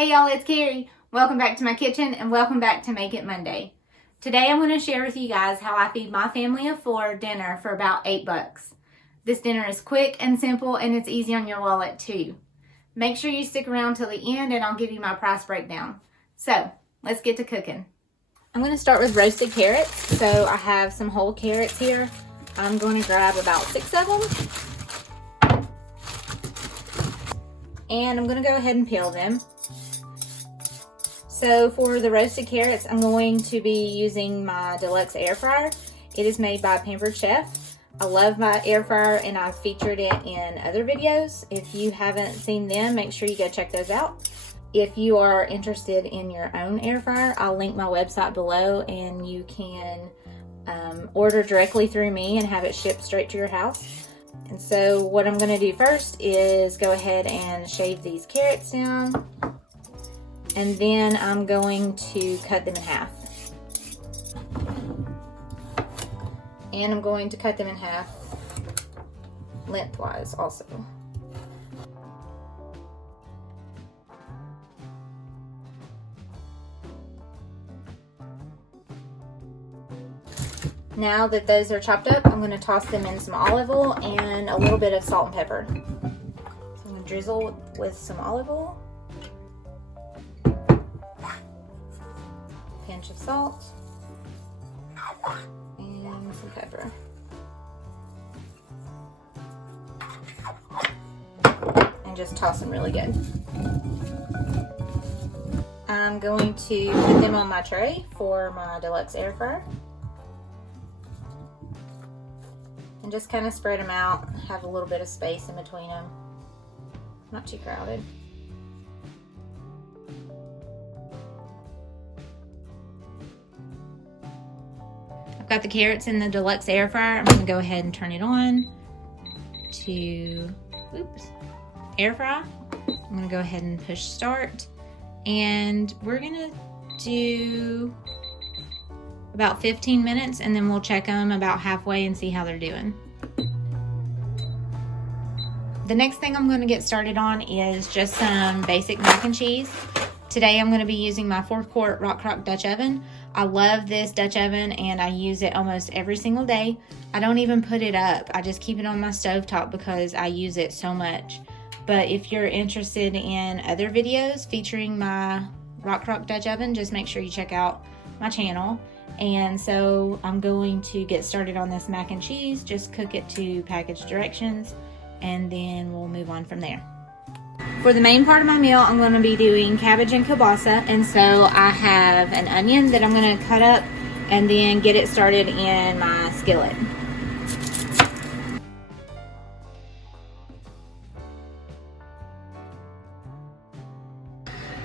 Hey y'all, it's Carrie. Welcome back to my kitchen and welcome back to Make It Monday. Today I'm going to share with you guys how I feed my family of 4 dinner for about $8. This dinner is quick and simple and it's easy on your wallet too. Make sure you stick around till the end and I'll give you my price breakdown. So, let's get to cooking. I'm going to start with roasted carrots. So I have some whole carrots here. I'm going to grab about 6 of them. And I'm going to go ahead and peel them. So for the roasted carrots, I'm going to be using my Deluxe Air Fryer. It is made by Pampered Chef. I love my air fryer and I've featured it in other videos. If you haven't seen them, make sure you go check those out. If you are interested in your own air fryer, I'll link my website below and you can order directly through me and have it shipped straight to your house. And so what I'm going to do first is go ahead and shave these carrots down. And then I'm going to cut them in half. And I'm going to cut them in half lengthwise also. Now that those are chopped up, I'm going to toss them in some olive oil and a little bit of salt and pepper. So I'm going to drizzle with some olive oil. Pinch of salt and some pepper. And just toss them really good. I'm going to put them on my tray for my Deluxe Air Fryer. And just kind of spread them out, have a little bit of space in between them. Not too crowded. Got the carrots in the Deluxe Air Fryer. I'm going to go ahead and turn it on to air fry. I'm going to go ahead and push start. And we're going to do about 15 minutes and then we'll check them about halfway and see how they're doing. The next thing I'm going to get started on is just some basic mac and cheese. Today I'm going to be using my 4-quart Rockcrok Dutch oven. I love this Dutch oven and I use it almost every single day. I don't even put it up. I just keep it on my stovetop because I use it so much. But if you're interested in other videos featuring my Rockcrok Dutch oven, just make sure you check out my channel. And so I'm going to get started on this mac and cheese. Just cook it to package directions and then we'll move on from there. For the main part of my meal, I'm going to be doing cabbage and kielbasa, and so I have an onion that I'm going to cut up and then get it started in my skillet.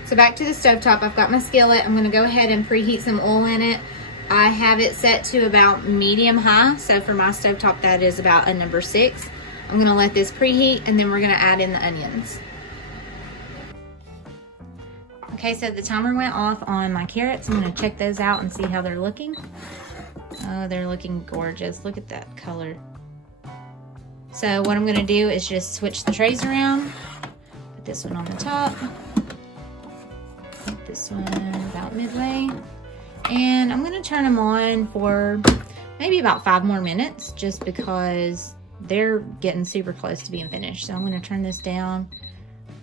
So back to the stovetop, I've got my skillet. I'm going to go ahead and preheat some oil in it. I have it set to about medium high, so for my stovetop that is about a number 6. I'm going to let this preheat and then we're going to add in the onions. Okay, so the timer went off on my carrots. I'm going to check those out and see how they're looking. Oh, they're looking gorgeous. Look at that color. So what I'm going to do is just switch the trays around. Put this one on the top. Put this one about midway. And I'm going to turn them on for maybe about 5 more minutes just because they're getting super close to being finished. So I'm going to turn this down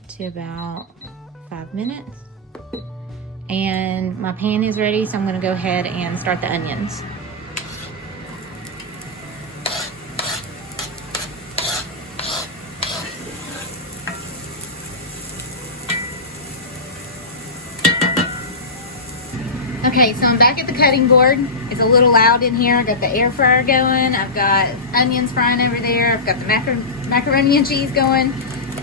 to about 5 minutes. And my pan is ready, so I'm going to go ahead and start the onions. Okay, so I'm back at the cutting board. It's a little loud in here. I got the air fryer going. I've got onions frying over there. I've got the macaroni and cheese going.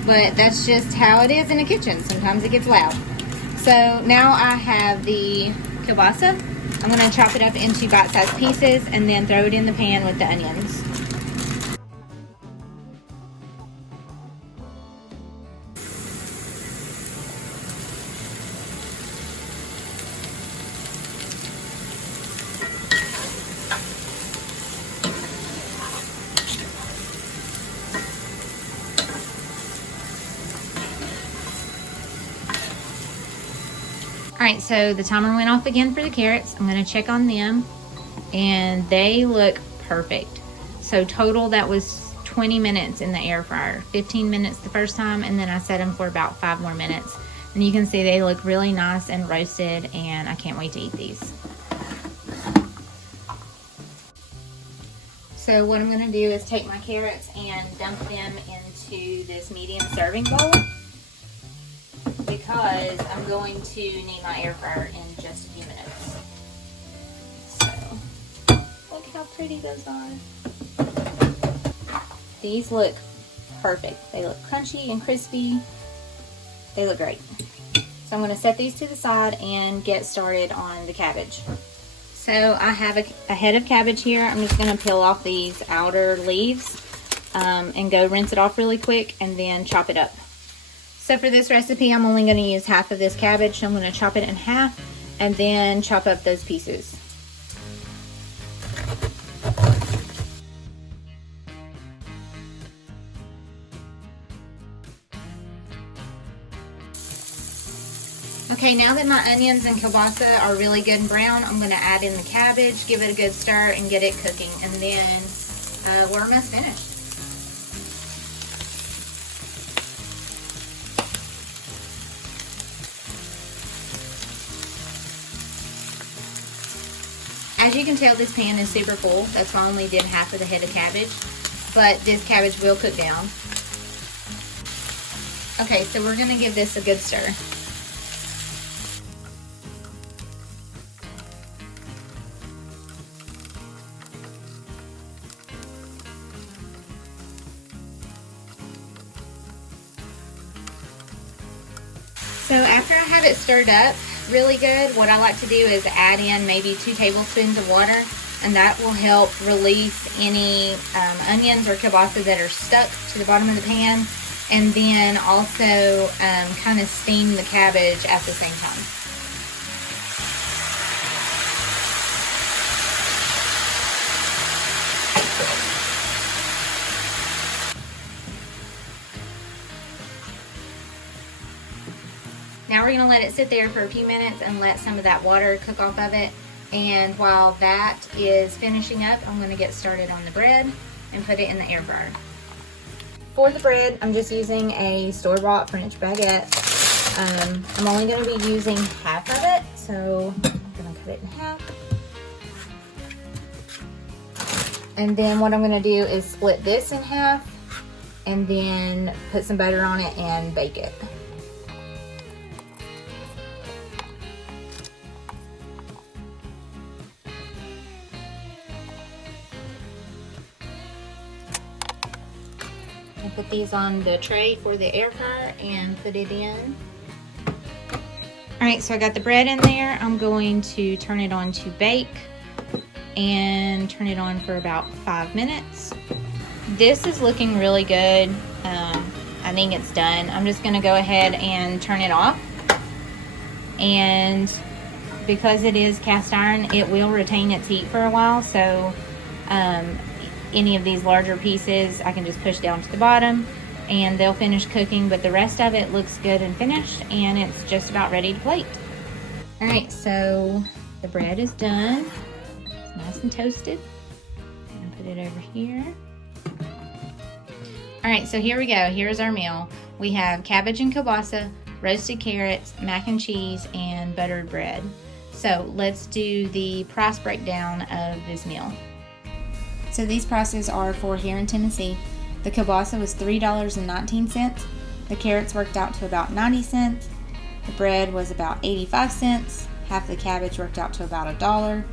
But that's just how it is in a kitchen. Sometimes it gets loud. So now I have the kielbasa. I'm going to chop it up into bite-sized pieces and then throw it in the pan with the onions. Alright, so the timer went off again for the carrots. I'm going to check on them, and they look perfect. So total, that was 20 minutes in the air fryer. 15 minutes the first time, and then I set them for about 5 more minutes. And you can see they look really nice and roasted, and I can't wait to eat these. So what I'm going to do is take my carrots and dump them into this medium serving bowl, because I'm going to need my air fryer in just a few minutes. So, look how pretty those are. These look perfect. They look crunchy and crispy. They look great. So I'm going to set these to the side and get started on the cabbage. So I have a head of cabbage here. I'm just going to peel off these outer leaves and go rinse it off really quick and then chop it up. So for this recipe, I'm only going to use half of this cabbage. So I'm going to chop it in half and then chop up those pieces. Okay, now that my onions and kielbasa are really good and brown, I'm going to add in the cabbage, give it a good stir, and get it cooking. And then we're almost finished. As you can tell, this pan is super full. That's why I only did half of the head of cabbage. But this cabbage will cook down. Okay, so we're going to give this a good stir. So after I have it stirred up really good, what I like to do is add in maybe 2 tablespoons of water, and that will help release any onions or kielbasa that are stuck to the bottom of the pan, and then also kind of steam the cabbage at the same time. Now we're going to let it sit there for a few minutes and let some of that water cook off of it. And while that is finishing up, I'm going to get started on the bread and put it in the air fryer. For the bread, I'm just using a store-bought French baguette. I'm only going to be using half of it, so I'm going to cut it in half. And then what I'm going to do is split this in half and then put some butter on it and bake it. I'll put these on the tray for the air fryer and put it in. Alright, so I got the bread in there. I'm going to turn it on to bake and turn it on for about 5 minutes. This is looking really good. I think it's done. I'm just going to go ahead and turn it off. And because it is cast iron, it will retain its heat for a while. So any of these larger pieces, I can just push down to the bottom and they'll finish cooking, but the rest of it looks good and finished, and it's just about ready to plate. Alright, so the bread is done. It's nice and toasted. I'm gonna put it over here. Alright, so here we go. Here's our meal. We have cabbage and kielbasa, roasted carrots, mac and cheese, and buttered bread. So let's do the price breakdown of this meal. So these prices are for here in Tennessee. The kielbasa was $3.19. The carrots worked out to about 90 cents. The bread was about 85 cents. Half the cabbage worked out to about $1.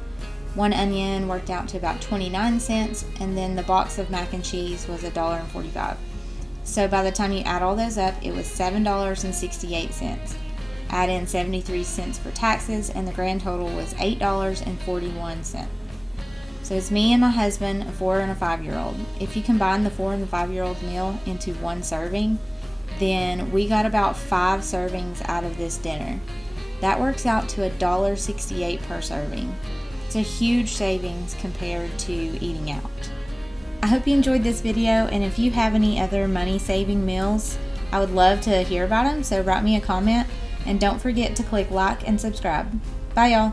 1 onion worked out to about 29 cents. And then the box of mac and cheese was $1.45. So by the time you add all those up, it was $7.68. Add in 73 cents for taxes, and the grand total was $8.41. So it's me and my husband, a 4 and a 5-year-old. If you combine the 4 and the 5-year-old meal into one serving, then we got about 5 servings out of this dinner. That works out to $1.68 per serving. It's a huge savings compared to eating out. I hope you enjoyed this video, and if you have any other money-saving meals, I would love to hear about them, so write me a comment. And don't forget to click like and subscribe. Bye, y'all.